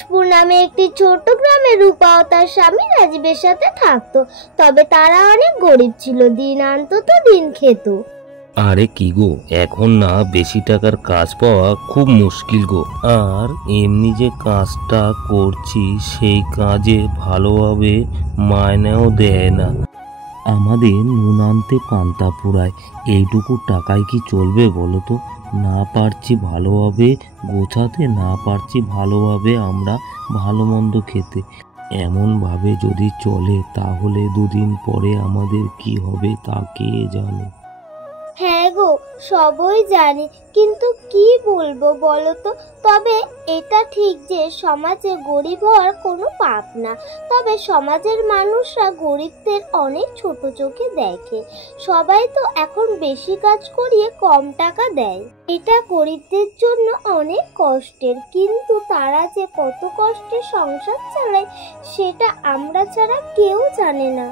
দাসপুর নামে একটি ছোট গ্রামে রূপা ও তার স্বামী রাজীবের সাথে থাকতো। তবে তারা অনেক গরিব ছিল, দিন আনতো তো দিন খেত। আরে কি গো, এখন না বেশি টাকার কাজ পাওয়া খুব মুশকিল গো। আর এমনি যে কাজটা করছি সেই কাজে ভালোভাবে মাইনেও দেয় না। আমাদের নুন আনতে পান্তা পুরায়, এইটুকু টাকায় কি চলবে বলো তো? না পারছি ভালোভাবে গোছাতে, না পারছি ভালোভাবে আমরা ভালো মন্দ খেতে। এমনভাবে যদি চলে তাহলে দুদিন পরে আমাদের কি হবে তা কে জানে। হ্যাঁ গো, সবই জানি, কিন্তু কি বলবো বলো তো। তবে এটা ঠিক যে সমাজে গরিব হওয়ার কোনো পাপ না। তবে সমাজের মানুষরা গরিবদের অনেক ছোট চোখে দেখে। সবাই তো এখন বেশি কাজ করিয়ে কম টাকা দেয়। এটা গরিবদের জন্য অনেক কষ্টের, কিন্তু তারা যে কত কষ্টে সংসার চালায় সেটা আমরা ছাড়া কেউ জানে না।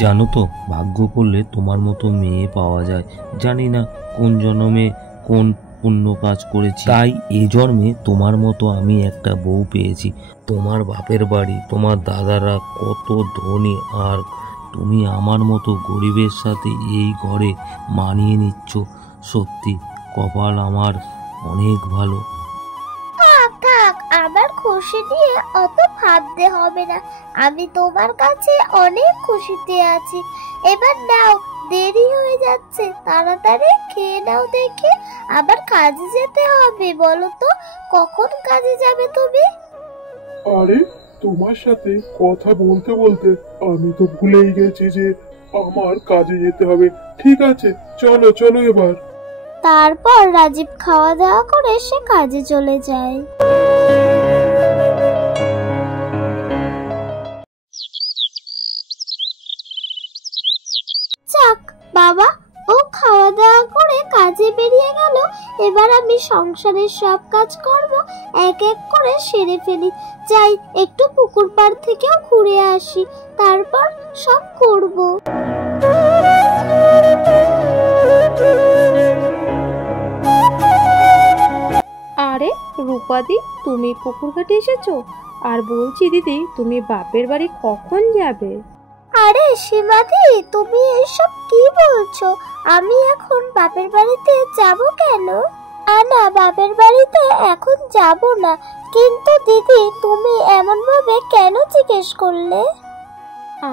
জানো তো, ভাগ্য করলে তোমার মতো মেয়ে পাওয়া যায়। জানি না কোন জন্মে কোন পুণ্য কাজ করেছি, তাই এ জন্মে তোমার মতো আমি একটা বউ পেয়েছি। তোমার বাপের বাড়ি, তোমার দাদারা কত ধনী, আর তুমি আমার মতো গরিবের সাথে এই ঘরে মানিয়ে নিচ্ছ। সত্যি কপাল আমার অনেক ভালো। থাক থাক, আমার খুশি নিয়ে অত ভাবতে হবে না। আমি তোমার কাছে অনেক খুশিতে আছি। এবার নাও, দেরি হয়ে যাচ্ছে, তাড়াতাড়ি খেয়ে নাও দেখে। আবার কাজে যেতে হবে। বলো তো কখন কাজে যাবে তুমি? আরে তোমার সাথে কথা বলতে বলতে আমি তো ভুলেই গেছি যে আমার কাজে যেতে হবে। ঠিক আছে, চলো চলো এবার। তারপর রাজীব খাওয়া দাওয়া করে সে কাজে চলে যায়। যাক বাবা, ও খাওয়া দাওয়া করে কাজে বেরিয়ে গেল। এবার আমি সংসারের সব কাজ কর্ম এক এক করে সেরে ফেলি। যাই, একটু পুকুর পাড় থেকেও ঘুরে আসি, তারপর সব করব। আরে রূপাদি, তুমি পুকুর ঘাটে এসেছো? আর বলছি দিদি, তুমি বাপের বাড়ি কখন যাবে? আরে সীমাদি, তুমি এসব কি বলছো? আমি এখন বাপের বাড়িতে যাব কেন? না, বাপের বাড়িতে এখন যাব না। কিন্তু দিদি, তুমি এমন ভাবে কেন জিজ্ঞেস করলে?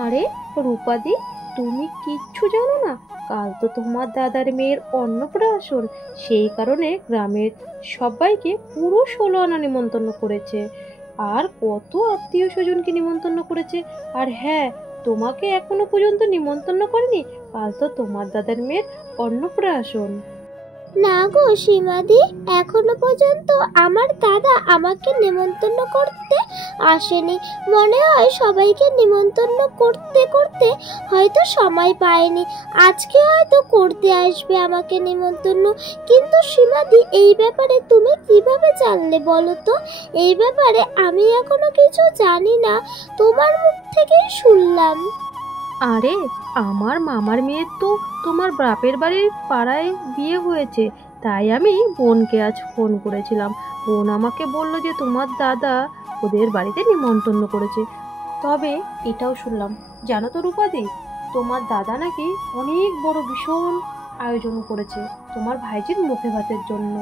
আরে রূপাদি, তুমি কিচ্ছু জানো না? কাল তো তোমার দাদার মেয়ের অন্নপ্রাশন, সেই কারণে গ্রামের সবাইকে পুরো 16 আনা নিমন্ত্রণ করেছে। আর কত আত্মীয় স্বজনকে নিমন্ত্রণ করেছে। আর হ্যাঁ, তোমাকে এখনো পর্যন্ত নিমন্ত্রণ করেনি। কাল তো তোমার দাদার মেয়ের অন্নপ্রাশন। না গো সীমাদি, এখনো পর্যন্ত আমার দাদা আমাকে নিমন্ত্রণ করতে আসেনি। মনে হয় সবাইকে নিমন্ত্রণ করতে করতে হয়তো সময় পায়নি। আজকে হয়তো করতে আসবে আমাকে নিমন্ত্রণ। কিন্তু সীমাদি, এই ব্যাপারে তুমি কিভাবে জানলে বলো তো? এই ব্যাপারে আমি এখনো কিছু জানি না, তোমার মুখ থেকেই শুনলাম। আরে আমার মামার মেয়ের তো তোমার বাপের বাড়ির পাড়ায় বিয়ে হয়েছে, তাই আমি বোনকে আজ ফোন করেছিলাম। বোন আমাকে বলল যে তোমার দাদা ওদের বাড়িতে নিমন্ত্রণ করেছে। তবে এটাও শুনলাম, জানো তো রূপাদি, তোমার দাদা নাকি অনেক বড় ভীষণ আয়োজন করেছে তোমার ভাইজির মুখে ভাতের জন্য।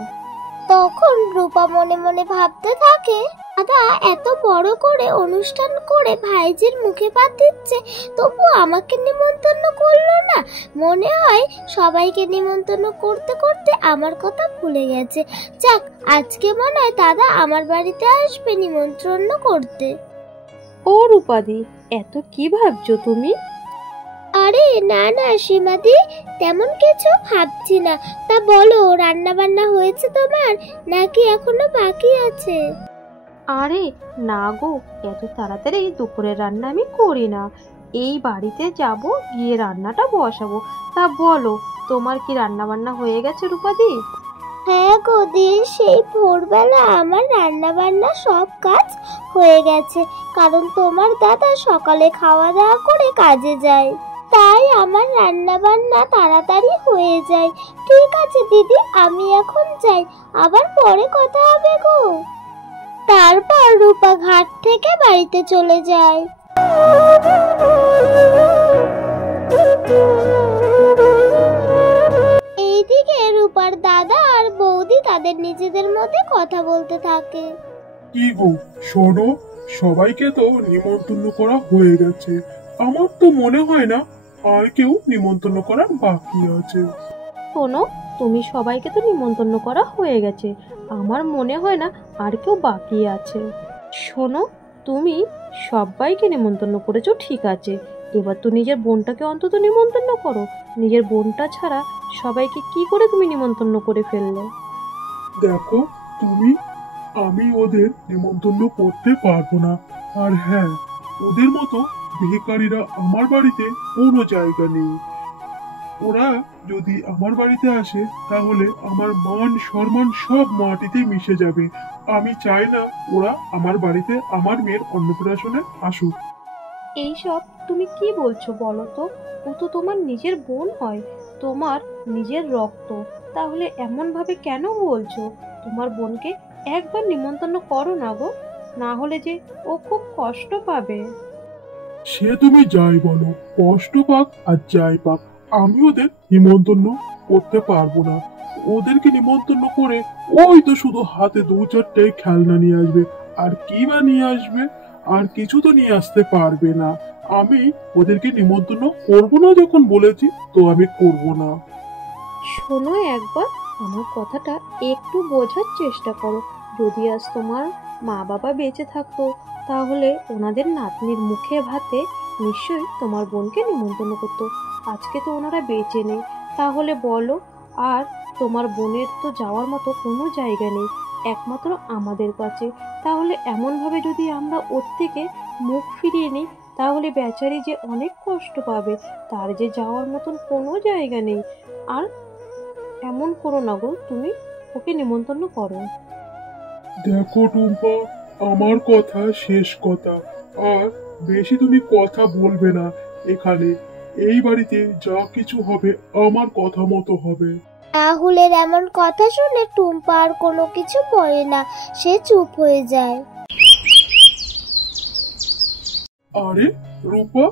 তখন রূপা মনে মনে ভাবতে থাকে, দাদা এত বড় করে অনুষ্ঠান করে ভাইজির মুখে ভাত দিচ্ছে, তবু আমাকে নিমন্ত্রণ করলো না। মনে হয় সবাইকে নিমন্ত্রণ করতে করতে আমার কথা ভুলে গেছে। যাক, আজকে মনে হয় দাদা আমার বাড়িতে আসবে নিমন্ত্রণ করতে। ও রূপাদি, এত কি ভাবছো তুমি? আরে না না সীমাদি, তেমন কিছু ভাবছি না। তা বলো, রান্না বান্না হয়েছে তোমার, নাকি এখনো বাকি আছে? আরে না গো, এত তাড়াতাড়ি দুপুরের রান্না আমি করি না। এই বাড়িতে যাব, গিয়ে রান্নাটা বসাবো। তা বলো, তোমার কি রান্না বান্না হয়ে গেছে রূপাদি? হ্যাঁ গো দি, সেই ভোরবেলা আমার রান্না বান্না সব কাজ হয়ে গেছে। কারণ তোমার দাদা সকালে খাওয়া দাওয়া করে কাজে যায়, তাই আমার রান্না বান্না তাড়াতাড়ি হয়ে যায়। ঠিক আছে দিদি, আমি এখন যাই, আবার পরে কথা হবে গো। তারপর রূপা ঘাট থেকে বাড়িতে চলে যায়। এইদিকে রূপার দাদা আর বৌদি তাদের নিজেদের মধ্যে কথা বলতে থাকে। কি গো শোনো, সবাইকে তো নিমন্ত্রণ করা হয়ে গেছে, আমার তো মনে হয় না আর কেউ নিমন্ত্রণ করার বাকি আছে। শোনো, তুমি সবাইকে তো নিমন্ত্রণ করা হয়ে গেছে, আমার মনে হয় না আর কেউ বাকি আছে। শোনো, তুমি সবাইকে নিমন্ত্রণ করেছো ঠিক আছে, এবার তো নিজের বোনটাকে অন্তত নিমন্ত্রণ করো। নিজের বোনটা ছাড়া সবাইকে কি করে তুমি নিমন্ত্রণ করে ফেললে? দেখো আমি ওদের নিমন্ত্রণ করতে পারবো না। আর হ্যাঁ, ওদের মতো ভিখারিরা আমার বাড়িতে কোনো জায়গা নেই। ওরা যদি আমার বাড়িতে আসে তাহলে আমার মান সম্মান সব মাটিতে মিশে যাবে। আমি চাই না ওরা আমার বাড়িতে আমার মেয়ের অন্নপ্রাশনে আসুক। এইসব তুমি কি বলছো বলো তো? ও তো তোমার নিজের বোন হয়, তোমার নিজের রক্ত, তাহলে এমন ভাবে কেন বলছো? তোমার বোনকে একবার নিমন্ত্রণ করো না গো, না হলে যে ও খুব কষ্ট পাবে। সে তুমি যাই বলো, কষ্ট পাক আর যাই পাক, আমি ওদের নিমন্ত্রণ করতে পারবো না। ওদেরকে নিমন্ত্রণ করে ওই তো শুধু হাতে 2-4টে খেলনা নিয়ে আসবে, আর কি বা নিয়ে আসবে, আর কিছু তো নিয়ে আসতে পারবে না। আমি ওদেরকে নিমন্ত্রণ করবো না যখন বলেছি, তো আমি করবো না। শোনো, একবার আমার কথাটা একটু বোঝার চেষ্টা করো। যদি আজ তোমার মা বাবা বেঁচে থাকতো তাহলে ওনাদের নাতনির মুখে ভাতে নিশ্চয়ই তোমার বোনকে নিমন্ত্রণ করতো। আজকে তো ওনারা বেঁচে নেই, তাহলে বলো, আর তোমার বোনের তো যাওয়ার মতো কোনো জায়গা নেই, একমাত্র আমাদের কাছে। তাহলে এমনভাবে যদি আমরা ওর থেকে মুখ ফিরিয়ে নিই তাহলে বেচারি যে অনেক কষ্ট পাবে, তার যে যাওয়ার মতন কোনো জায়গা নেই। আর এমন করো না গো, তুমি ওকে নিমন্ত্রণ করো। দেখো টুম্পা, আমার কথা শেষ কথা, আর বেশি তুমি কথা বলবে না। এখানে এই বাড়িতে যা কিছু হবে আমার কথা মতো হবে। রাহুলের এমন কথা শুনে টুম্পা আর কোনো কিছু বলে না, সে চুপ হয়ে যায়। আরে রূপা,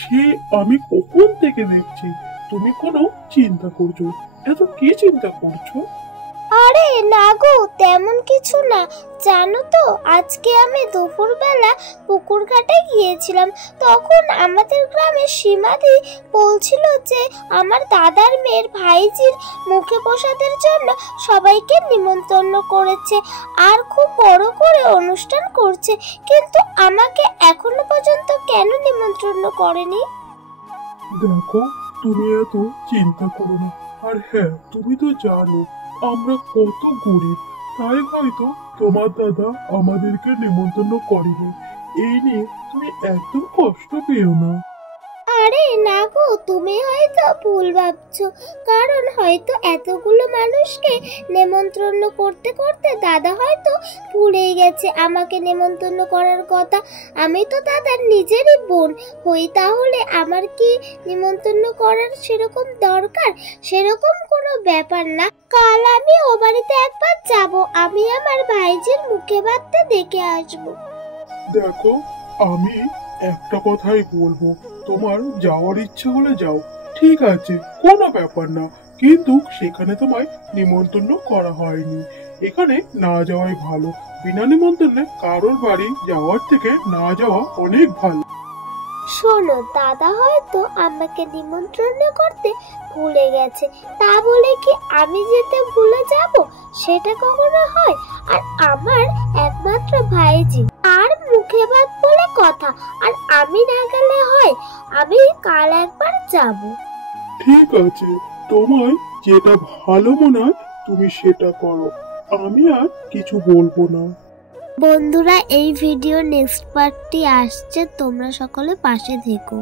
সে আমি কখন থেকে দেখছি তুমি কোনো চিন্তা করছো। এত কি চিন্তা করছো? আরে না গো, তেমন কিছু না। জানো তো, আজকে আমি দুপুরবেলা পুকুর ঘাটে গিয়েছিলাম, তখন আমাদের গ্রামের সীমাদি বলছিল যে আমার দাদার মেয়ের ভাইজির মুখে প্রসাদের জন্য সবাইকে নিমন্ত্রণ করেছে আর খুব বড় করে অনুষ্ঠান করছে, কিন্তু আমাকে এখনো পর্যন্ত কেন নিমন্ত্রণ করেনি? দেখো, তুমি এত চিন্তা করো না। আর হ্যাঁ, তুমি তো জানো আমরা কত গরিব, তাই হয়তো তোমার দাদা আমাদেরকে নিমন্ত্রণ করেনি। এই নিয়ে তুমি একদম কষ্ট পেও না। আরে না গো, তুমি হয়তো ভুল ভাবছো, কারণ হয়তো এতগুলো মানুষকে নেমন্ত্রণ করতে করতে দাদা হয়তো ভুলেই গেছে আমাকে নেমন্ত্রণ করার কথা। আমি তো দাদার নিজেরই বোন হই, তাহলে আমার কি নিমন্ত্রণ করার সেরকম দরকার? সেরকম কোনো ব্যাপার না। কাল আমি ও বাড়িতে একবার যাব, আমি আমার ভাইজির মুখে ভাতটা দেখে আসবো। দেখো, আমি একটা কথাই বলবো, তোমার যাওয়ার ইচ্ছা হলে যাও, ঠিক আছে, কোনো ব্যাপার না, কিন্তু সেখানে তোমায় নিমন্ত্রণ করা হয়নি। এখানে না যাওয়াই ভালো। বিনা নিমন্ত্রণে কারোর বাড়ি যাওয়ার থেকে না যাওয়া অনেক ভালো। শোনো, দাদা হয়তো আমাকে নিমন্ত্রণ করতে ভুলে গেছে, তা বলে কি আমি যেতে ভুলে যাব? সেটা কখনো হয়? আর আমার একমাত্র ভাইজি, আর মুখে ভাত বলে কথা, আর আমি না গেলে হয়? আমি কাল একবার যাব। ঠিক আছে, তোমায় যেটা ভালো মনে হয় তুমি সেটা করো, আমি আর কিছু বলবো না। বন্ধুরা, এই ভিডিও নেক্সট পার্টটি আসছে, তোমরা সকলে পাশে থেকো।